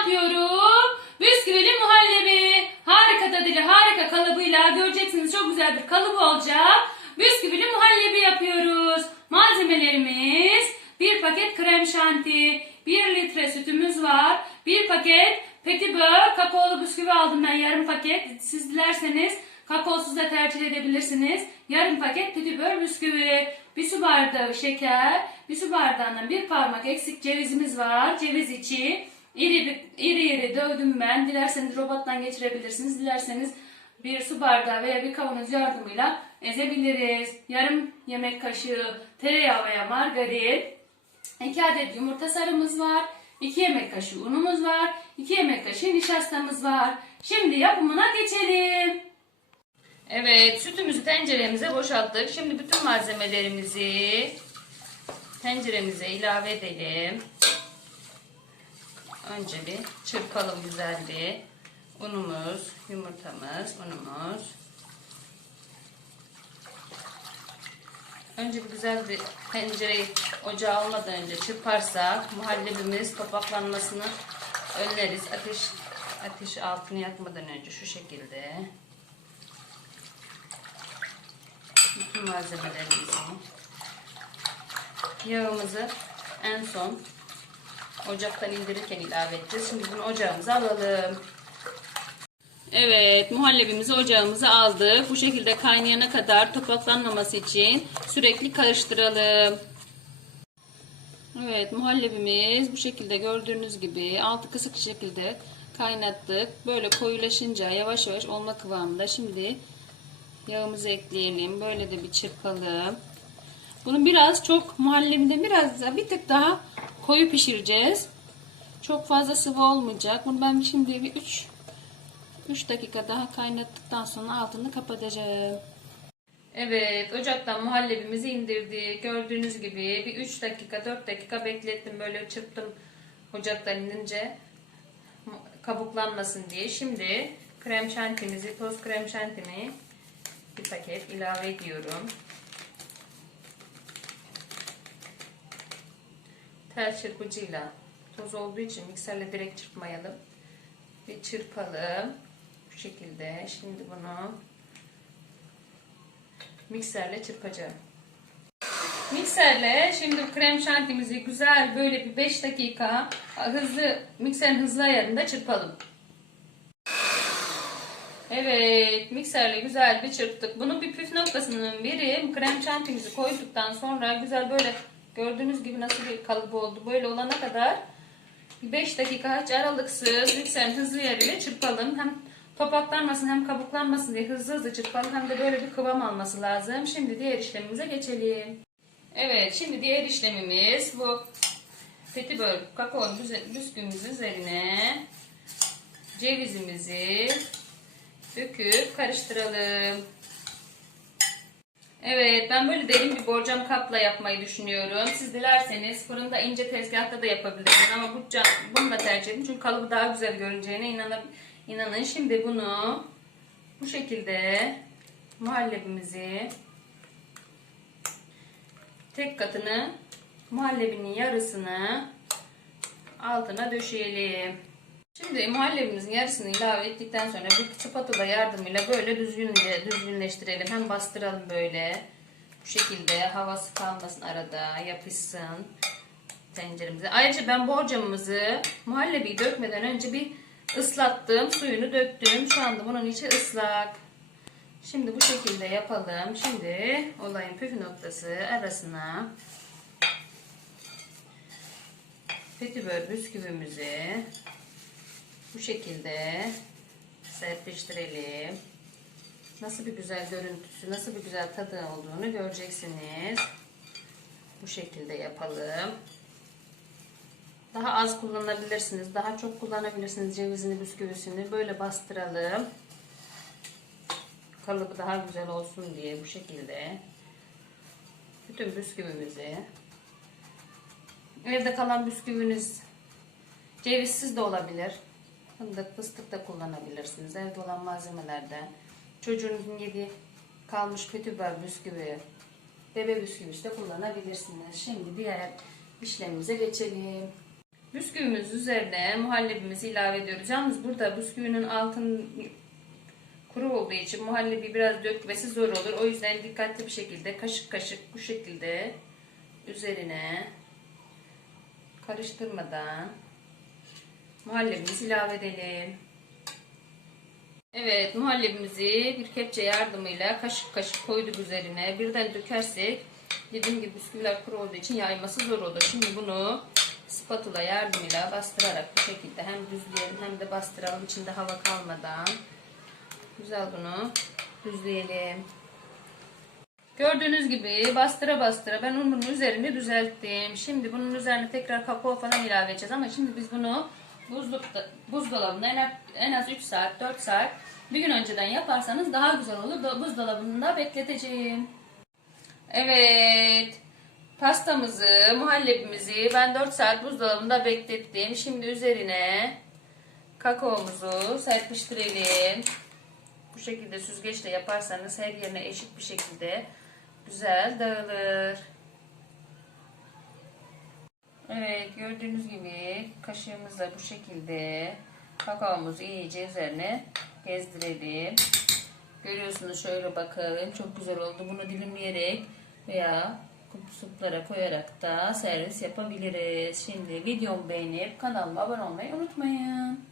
yapıyorum? Bisküvili muhallebi. Harika tadıyla, harika kalıbıyla göreceksiniz çok güzel bir kalıbı olacak. Bisküvili muhallebi yapıyoruz. Malzemelerimiz bir paket krem şanti, bir litre sütümüz var, bir paket petibör kakaolu bisküvi aldım ben yarım paket. Siz dilerseniz kakaosuz da tercih edebilirsiniz. Yarım paket petibör bisküvi, bir su bardağı şeker, bir su bardağından bir parmak eksik cevizimiz var. Ceviz içi. İri, iri iri dövdüm ben. Dilerseniz robottan geçirebilirsiniz. Dilerseniz bir su bardağı veya bir kavanoz yardımıyla ezebiliriz. Yarım yemek kaşığı tereyağı veya margarin. 2 adet yumurta sarımız var. 2 yemek kaşığı unumuz var. 2 yemek kaşığı nişastamız var. Şimdi yapımına geçelim. Evet, sütümüzü tenceremize boşalttık. Şimdi bütün malzemelerimizi tenceremize ilave edelim. Önce bir çırpalım güzel bir. Unumuz, yumurtamız, unumuz. Önce bir güzel bir tencereyi ocağa almadan önce çırparsak muhallebimiz topaklanmasını önleriz. Ateş ateş altını yakmadan önce şu şekilde. Bütün malzemelerimizi yağımızı en son ocaktan indirirken ilave edeceğiz. Şimdi bunu ocağımıza alalım. Evet, muhallebimizi ocağımıza aldık. Bu şekilde kaynayana kadar topaklanmaması için sürekli karıştıralım. Evet, muhallebimiz bu şekilde gördüğünüz gibi altı kısık şekilde kaynattık. Böyle koyulaşınca yavaş yavaş olma kıvamında. Şimdi yağımızı ekleyelim. Böyle de bir çırpalım. Bunu biraz çok muhallebide biraz da bir tık daha koyu pişireceğiz. Çok fazla sıvı olmayacak. Bunu ben şimdi bir 3 3 dakika daha kaynattıktan sonra altını kapatacağım. Evet, ocaktan muhallebimizi indirdik. Gördüğünüz gibi bir 3 dakika, 4 dakika beklettim. Böyle çırptım ocaktan inince kabuklanmasın diye. Şimdi krem şantimizi, toz krem şantimi bir paket ilave ediyorum. Tel çırpıcıyla toz olduğu için mikserle direkt çırpmayalım. Bir çırpalım. Bu şekilde. Şimdi bunu mikserle çırpacağım. Mikserle şimdi krem şantimizi güzel böyle bir 5 dakika hızlı mikserin hızlı ayarında çırpalım. Evet, mikserle güzel bir çırptık. Bunun bir püf noktasının biri krem şantimizi koyduktan sonra güzel böyle gördüğünüz gibi nasıl bir kalıbı oldu. Böyle olana kadar 5 dakika hiç aralıksız mikserin hızlı yeriyle çırpalım. Hem topaklanmasın hem kabuklanmasın diye hızlı hızlı çırpalım. Hem de böyle bir kıvam alması lazım. Şimdi diğer işlemimize geçelim. Evet şimdi diğer işlemimiz bu petibör kakao bisküvimizin üzerine cevizimizi döküp karıştıralım. Evet ben böyle derin bir borcam kapla yapmayı düşünüyorum. Siz dilerseniz fırında ince tezgahta da yapabilirsiniz ama bu cam, bunu da tercih edin. Çünkü kalıbı daha güzel görüneceğine inanın. inanın. Şimdi bunu bu şekilde muhallebimizi tek katını muhallebinin yarısını altına döşeyelim. Şimdi muhallebimizin yarısını ilave ettikten sonra bir spatula yardımıyla böyle düzgünce düzgünleştirelim. Hem bastıralım böyle. Bu şekilde havası kalmasın arada yapışsın tenceremize. Ayrıca ben borcamımızı muhallebiyi dökmeden önce bir ıslattım. Suyunu döktüm. Şu anda bunun içi ıslak. Şimdi bu şekilde yapalım. Şimdi olayın püf noktası arasına petibör bisküvimizi bu şekilde serpiştirelim. Nasıl bir güzel görüntüsü, nasıl bir güzel tadı olduğunu göreceksiniz. Bu şekilde yapalım. Daha az kullanabilirsiniz, daha çok kullanabilirsiniz cevizini, bisküvisini. Böyle bastıralım. Kalıbı daha güzel olsun diye bu şekilde. Bütün bisküvimizi. Evde kalan bisküviniz cevizsiz de olabilir. Fındık, fıstık da kullanabilirsiniz. Evde olan malzemelerden. Çocuğunuzun yediği kalmış petibör bisküvi, bebe bisküvisi de kullanabilirsiniz. Şimdi diğer işlemimize geçelim. Bisküvimiz üzerine muhallebimizi ilave ediyoruz. Yalnız burada bisküvinin altın kuru olduğu için muhallebi biraz dökmesi zor olur. O yüzden dikkatli bir şekilde kaşık kaşık bu şekilde üzerine karıştırmadan muhallebimizi ilave edelim. Evet muhallebimizi bir kepçe yardımıyla kaşık kaşık koyduk üzerine. Birden dökersek dediğim gibi bisküviler kuru olduğu için yayması zor olur. Şimdi bunu spatula yardımıyla bastırarak bu şekilde hem düzleyelim hem de bastıralım içinde hava kalmadan. Güzel bunu düzleyelim. Gördüğünüz gibi bastıra bastıra ben bunun üzerini düzelttim. Şimdi bunun üzerine tekrar kakao falan ilave edeceğiz ama şimdi biz bunu buzlukta, buzdolabında en, en az 3 saat 4 saat bir gün önceden yaparsanız daha güzel olur. Do- Buzdolabında bekleteceğim. Evet. Pastamızı, muhallebimizi ben 4 saat buzdolabında beklettim. Şimdi üzerine kakaomuzu serpiştirelim. Bu şekilde süzgeçle yaparsanız her yerine eşit bir şekilde güzel dağılır. Evet gördüğünüz gibi kaşığımızla bu şekilde kakaomuzu iyice üzerine gezdirelim. Görüyorsunuz şöyle bakın çok güzel oldu. Bunu dilimleyerek veya kupsuplara koyarak da servis yapabiliriz. Şimdi videomu beğenip kanalıma abone olmayı unutmayın.